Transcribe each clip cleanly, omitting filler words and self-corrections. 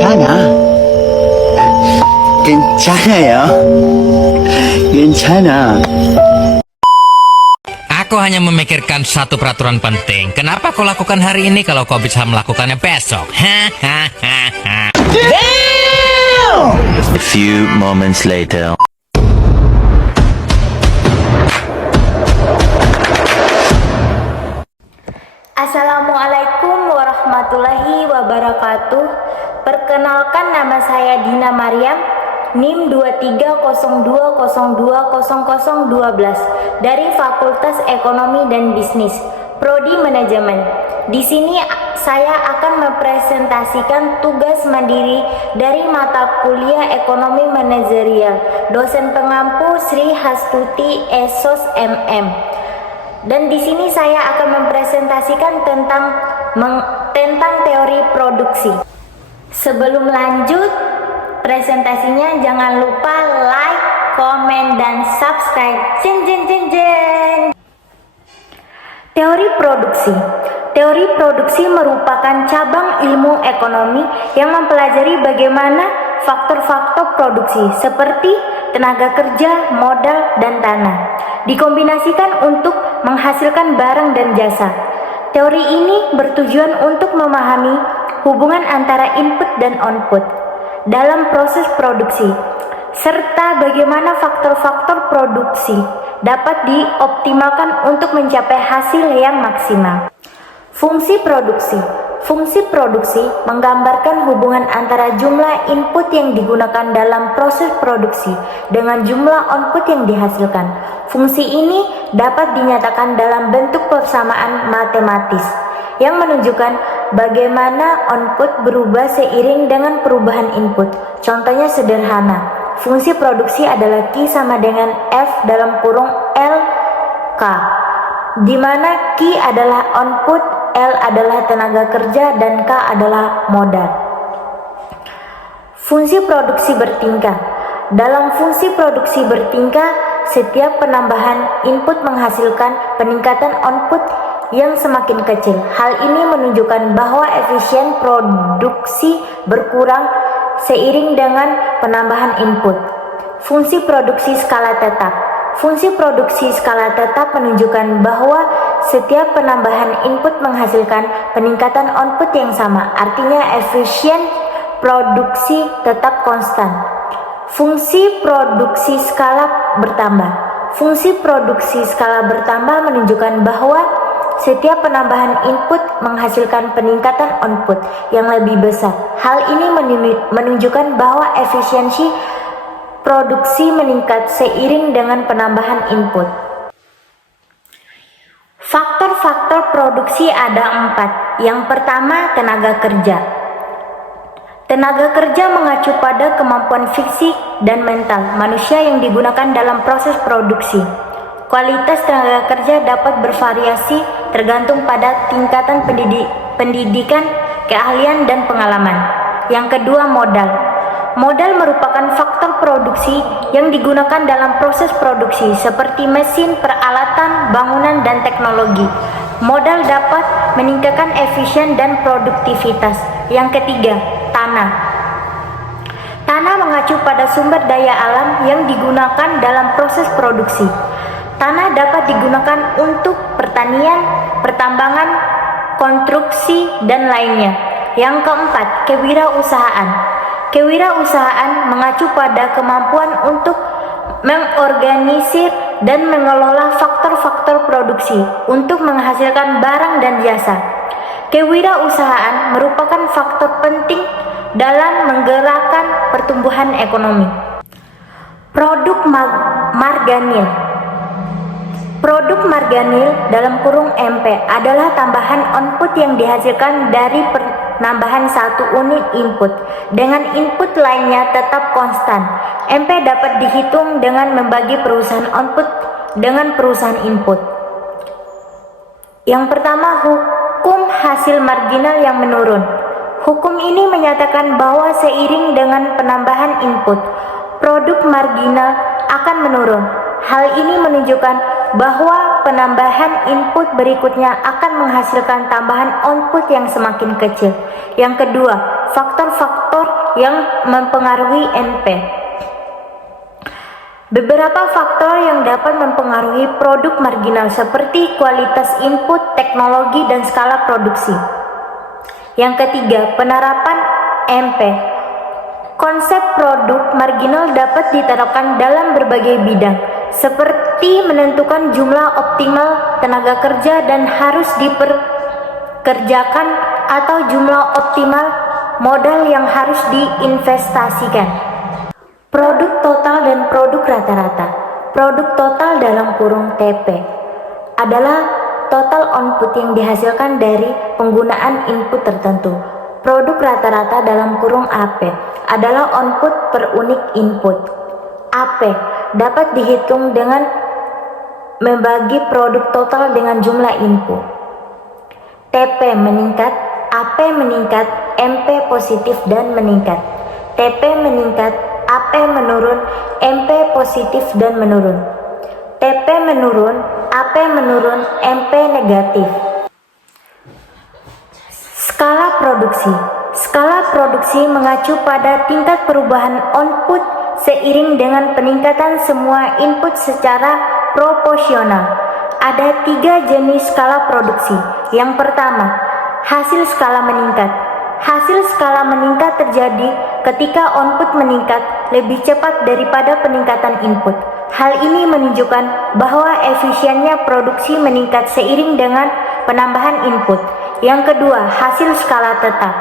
괜찮아. 괜찮아요. 괜찮아. Aku hanya memikirkan satu peraturan penting. Kenapa kau lakukan hari ini kalau kau bisa melakukannya besok? Hahaha. A few moments later. Assalamualaikum warahmatullahi wabarakatuh. Perkenalkan, nama saya Dina Mariam, NIM 2302020012 dari Fakultas Ekonomi dan Bisnis, Prodi Manajemen. Di sini saya akan mempresentasikan tugas mandiri dari mata kuliah Ekonomi Manajerial, dosen pengampu Sri Hastuti Esos MM. Dan di sini saya akan mempresentasikan tentang teori produksi. Sebelum lanjut presentasinya, jangan lupa like, komen, dan subscribe. Jeng jeng jeng jeng. Teori produksi. Teori produksi merupakan cabang ilmu ekonomi yang mempelajari bagaimana faktor-faktor produksi seperti tenaga kerja, modal, dan tanah dikombinasikan untuk menghasilkan barang dan jasa. Teori ini bertujuan untuk memahami hubungan antara input dan output dalam proses produksi, serta bagaimana faktor-faktor produksi dapat dioptimalkan untuk mencapai hasil yang maksimal. Fungsi produksi. Fungsi produksi menggambarkan hubungan antara jumlah input yang digunakan dalam proses produksi dengan jumlah output yang dihasilkan. Fungsi ini dapat dinyatakan dalam bentuk persamaan matematis yang menunjukkan bagaimana output berubah seiring dengan perubahan input. Contohnya sederhana, fungsi produksi adalah Q sama dengan F dalam kurung L K, di mana Q adalah output, L adalah tenaga kerja, dan K adalah modal. Fungsi produksi bertingkah. Dalam fungsi produksi bertingkah, setiap penambahan input menghasilkan peningkatan output yang semakin kecil. Hal ini menunjukkan bahwa efisien produksi berkurang seiring dengan penambahan input. Fungsi produksi skala tetap. Fungsi produksi skala tetap menunjukkan bahwa setiap penambahan input menghasilkan peningkatan output yang sama, artinya efisien produksi tetap konstan. Fungsi produksi skala bertambah. Fungsi produksi skala bertambah menunjukkan bahwa setiap penambahan input menghasilkan peningkatan output yang lebih besar. Hal ini menunjukkan bahwa efisiensi produksi meningkat seiring dengan penambahan input. Faktor-faktor produksi ada 4. Yang pertama, tenaga kerja. Tenaga kerja mengacu pada kemampuan fisik dan mental manusia yang digunakan dalam proses produksi. Kualitas tenaga kerja dapat bervariasi tergantung pada tingkatan pendidikan, keahlian, dan pengalaman. Yang kedua, modal. Modal merupakan faktor produksi yang digunakan dalam proses produksi seperti mesin, peralatan, bangunan, dan teknologi. Modal dapat meningkatkan efisien dan produktivitas. Yang ketiga, tanah. Tanah mengacu pada sumber daya alam yang digunakan dalam proses produksi. Tanah dapat digunakan untuk pertanian, pertambangan, konstruksi, dan lainnya. Yang keempat, kewirausahaan. Kewirausahaan mengacu pada kemampuan untuk mengorganisir dan mengelola faktor-faktor produksi untuk menghasilkan barang dan jasa. Kewirausahaan merupakan faktor penting dalam menggerakkan pertumbuhan ekonomi. Produk marganil. Produk marganil dalam kurung MP adalah tambahan output yang dihasilkan dari penambahan satu unit input dengan input lainnya tetap konstan. MP dapat dihitung dengan membagi perusahaan output dengan perusahaan input. Yang pertama, hukum hasil marginal yang menurun. Hukum ini menyatakan bahwa seiring dengan penambahan input, produk marginal akan menurun. Hal ini menunjukkan bahwa penambahan input berikutnya akan menghasilkan tambahan output yang semakin kecil. Yang kedua, faktor-faktor yang mempengaruhi NP. Beberapa faktor yang dapat mempengaruhi produk marginal seperti kualitas input, teknologi, dan skala produksi. Yang ketiga, penerapan MP. Konsep produk marginal dapat diterapkan dalam berbagai bidang, seperti menentukan jumlah optimal tenaga kerja dan harus diperkerjakan atau jumlah optimal modal yang harus diinvestasikan. Produk total dan produk rata-rata. Produk total dalam kurung TP adalah total output yang dihasilkan dari penggunaan input tertentu. Produk rata-rata dalam kurung AP adalah output per unit input. AP dapat dihitung dengan membagi produk total dengan jumlah input. TP meningkat, AP meningkat, MP positif dan meningkat. TP meningkat, AP menurun, MP positif dan menurun. TP menurun, AP menurun, MP negatif. Skala produksi. Skala produksi mengacu pada tingkat perubahan output seiring dengan peningkatan semua input secara proporsional. Ada 3 jenis skala produksi. Yang pertama, hasil skala meningkat. Hasil skala meningkat terjadi ketika output meningkat lebih cepat daripada peningkatan input. Hal ini menunjukkan bahwa efisiennya produksi meningkat seiring dengan penambahan input. Yang kedua, hasil skala tetap.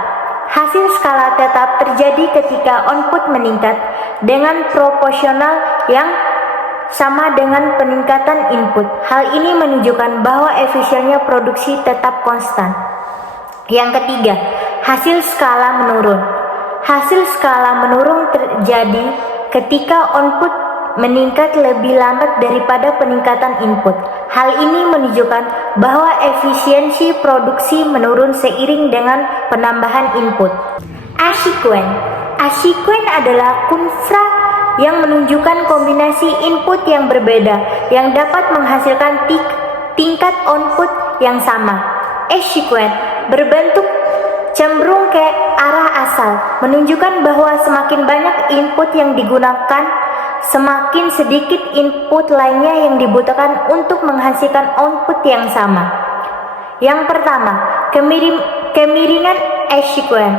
Hasil skala tetap terjadi ketika output meningkat dengan proporsional yang sama dengan peningkatan input. Hal ini menunjukkan bahwa efisiennya produksi tetap konstan. Yang ketiga, hasil skala menurun. Hasil skala menurun terjadi ketika output meningkat lebih lambat daripada peningkatan input. Hal ini menunjukkan bahwa efisiensi produksi menurun seiring dengan penambahan input. Asyikuen. Asyikuen adalah kunfra yang menunjukkan kombinasi input yang berbeda yang dapat menghasilkan tingkat output yang sama. Asyikuen berbentuk cenderung ke arah asal, menunjukkan bahwa semakin banyak input yang digunakan, semakin sedikit input lainnya yang dibutuhkan untuk menghasilkan output yang sama. Yang pertama, kemiringan Asyikuen.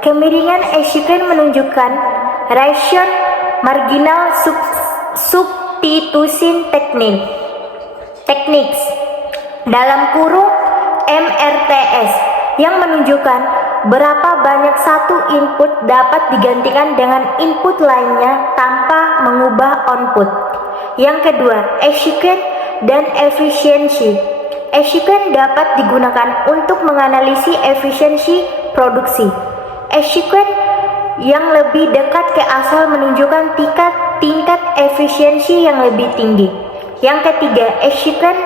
Kemiringan Asyikuen menunjukkan rasio marginal substitution techniques dalam kurung MRTS yang menunjukkan berapa banyak satu input dapat digantikan dengan input lainnya tanpa mengubah output. Yang kedua, Asyikuen dan efisiensi. Asyikuen dapat digunakan untuk menganalisis efisiensi produksi. Asyikuen yang lebih dekat ke asal menunjukkan tingkat efisiensi yang lebih tinggi. Yang ketiga, Asyikuen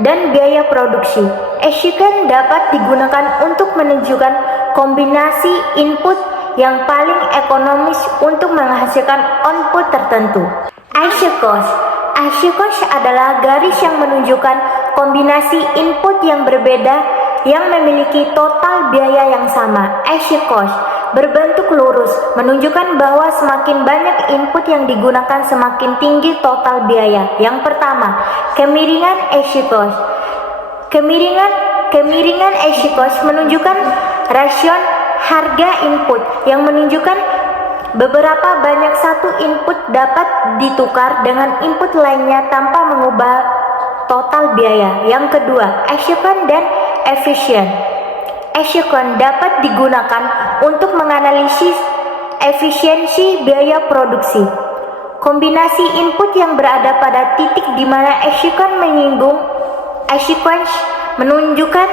dan biaya produksi. Asyikuen dapat digunakan untuk menunjukkan kombinasi input yang paling ekonomis untuk menghasilkan output tertentu. Asyikos. Asyikos adalah garis yang menunjukkan kombinasi input yang berbeda yang memiliki total biaya yang sama. Asyikos berbentuk lurus, menunjukkan bahwa semakin banyak input yang digunakan semakin tinggi total biaya. Yang pertama, kemiringan Asyikos. Kemiringan Asyikos menunjukkan rasio harga input yang menunjukkan beberapa banyak satu input dapat ditukar dengan input lainnya tanpa mengubah total biaya. Yang kedua, Asyikuen dan efisien. Asyikuen dapat digunakan untuk menganalisis efisiensi biaya produksi. Kombinasi input yang berada pada titik di mana Asyikuen menunjukkan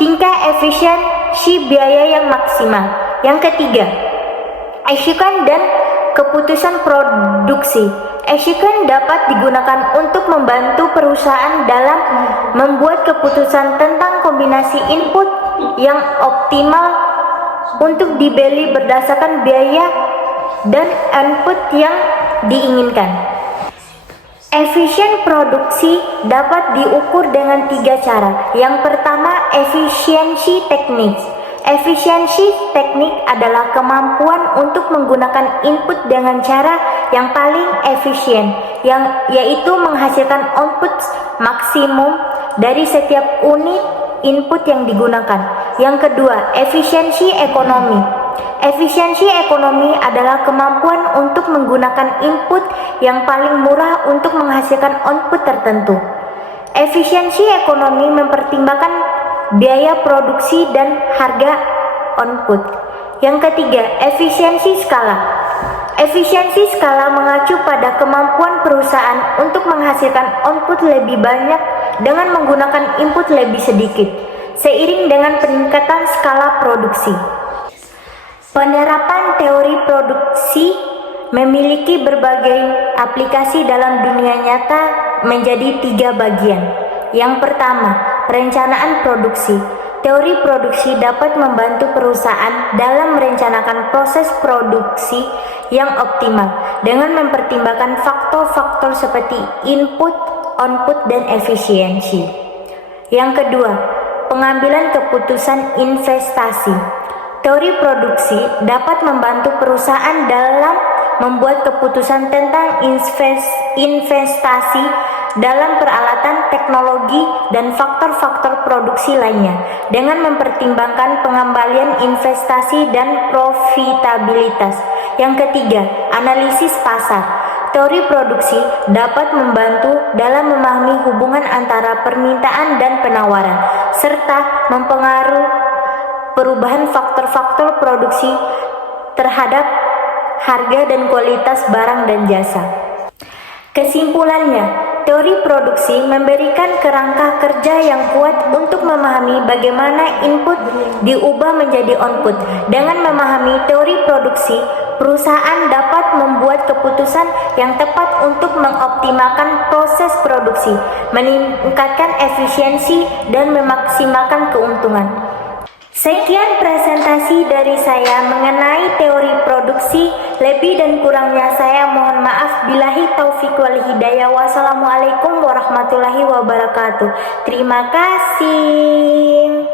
tingkat efisiensi biaya yang maksimal. Yang ketiga, Asyikuen dan keputusan produksi. Asyikuen dapat digunakan untuk membantu perusahaan dalam membuat keputusan tentang kombinasi input yang optimal untuk dibeli berdasarkan biaya dan output yang diinginkan. Efisien produksi dapat diukur dengan 3 cara. Yang pertama, efisiensi teknik. Efisiensi teknik adalah kemampuan untuk menggunakan input dengan cara yang paling efisien, yaitu menghasilkan output maksimum dari setiap unit input yang digunakan. Yang kedua, efisiensi ekonomi. Efisiensi ekonomi adalah kemampuan untuk menggunakan input yang paling murah untuk menghasilkan output tertentu. Efisiensi ekonomi mempertimbangkan biaya produksi dan harga output. Yang ketiga, efisiensi skala. Efisiensi skala mengacu pada kemampuan perusahaan untuk menghasilkan output lebih banyak dengan menggunakan input lebih sedikit, seiring dengan peningkatan skala produksi. Penerapan teori produksi memiliki berbagai aplikasi dalam dunia nyata menjadi 3 bagian. Yang pertama, perencanaan produksi. Teori produksi dapat membantu perusahaan dalam merencanakan proses produksi yang optimal dengan mempertimbangkan faktor-faktor seperti input, output, dan efisiensi. Yang kedua, pengambilan keputusan investasi. Teori produksi dapat membantu perusahaan dalam membuat keputusan tentang investasi dalam peralatan, teknologi, dan faktor-faktor produksi lainnya dengan mempertimbangkan pengembalian investasi dan profitabilitas. Yang ketiga, analisis pasar. Teori produksi dapat membantu dalam memahami hubungan antara permintaan dan penawaran, serta mempengaruhi perubahan faktor-faktor produksi terhadap harga dan kualitas barang dan jasa. Kesimpulannya, teori produksi memberikan kerangka kerja yang kuat untuk memahami bagaimana input diubah menjadi output. Dengan memahami teori produksi, perusahaan dapat membuat keputusan yang tepat untuk mengoptimalkan proses produksi, meningkatkan efisiensi, dan memaksimalkan keuntungan. Sekian presentasi dari saya mengenai teori produksi. Lebih dan kurangnya saya mohon maaf. Billahi taufiq wal hidayah. Wassalamualaikum warahmatullahi wabarakatuh. Terima kasih.